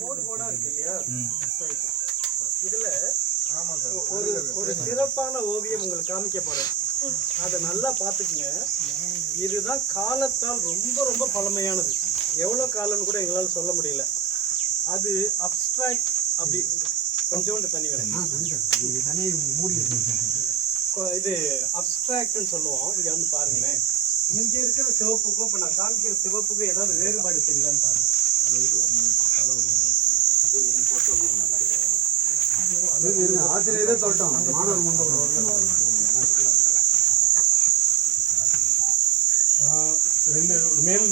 கோடு கோடா இருக்கு இல்லையா? இதுல ஒரு சிறப்பான ஓவியம் உங்களுக்கு காமிக்க போறேன். அதை நல்லா பார்த்துக்குங்க. இதுதான் காலத்தால் ரொம்ப ரொம்ப பழமையானது. எவ்வளோ காலம்னு கூட எங்களால் சொல்ல முடியல. அது அப்ஸ்ட்ராக்ட். அப்படி கொஞ்சோண்டு தண்ணி வேணும். இது அப்ஸ்ட்ராக்ட்னு சொல்லுவோம். இங்கே வந்து பாருங்களேன். இங்கே இருக்கிற சிவப்புக்கும் இப்போ நான் காமிக்கிற சிவப்புக்கும் ஏதாவது வேறுபாடு தெரியுதான்னு பாருங்க. ஆசிரியரே சொல்லிட்டோம். ரெண்டு மேல்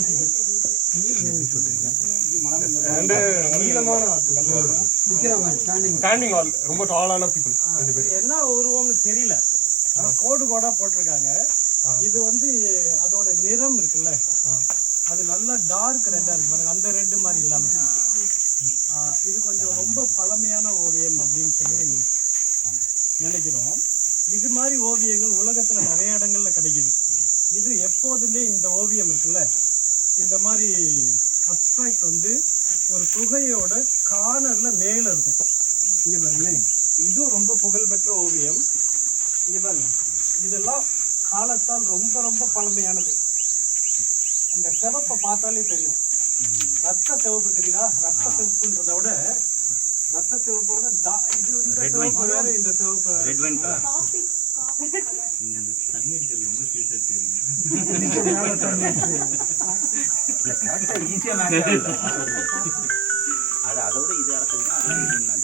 ரொம்ப டாலான பீப்புள். என்ன உருவம்னு தெரியல, ஆனா கோடு கோடா போட்டிருக்காங்க. இது வந்து அதோட நிறம் இருக்குல்ல, அது நல்லா டார்க் ரெட்டா இருக்கு பாருங்க. அந்த ரெட்டு மாதிரி இல்லாம இது கொஞ்சம் ரொம்ப பழமையான ஓவியம் அப்படின்னு சொல்லி நினைக்கிறோம். இது மாதிரி ஓவியங்கள் உலகத்துல நிறைய இடங்கள்ல கிடைக்குது. இது எப்போதுமே இந்த ஓவியம் இருக்குல்ல, இந்த மாதிரி அப்ஸ்ட்ராக்ட் வந்து ஒரு குகையோட கார்னர்ல மேல இருக்கும். இங்க பாருங்களேன், இதுவும் ரொம்ப புகழ்பெற்ற ஓவியம். இங்க பாருங்க, இதெல்லாம் காலத்தால் ரொம்ப ரொம்ப பழமையானது. அந்த சிவப்பை பார்த்தாலே தெரியும். ரத்த சிவப்பு தெரியுதா? ரத்த சிவப்புன்றத விட ரத்த சிவப்போட இது இந்த சிவப்பு வேற, இந்த சிவப்பு ரெட் வைன் கலர். நீங்க அந்த தண்ணீர் ரொம்ப சீரியஸா தெரியுங்க. ஈஸியா மேட்ச் ஆகுது. அதோட இது அரக்குதுன்னா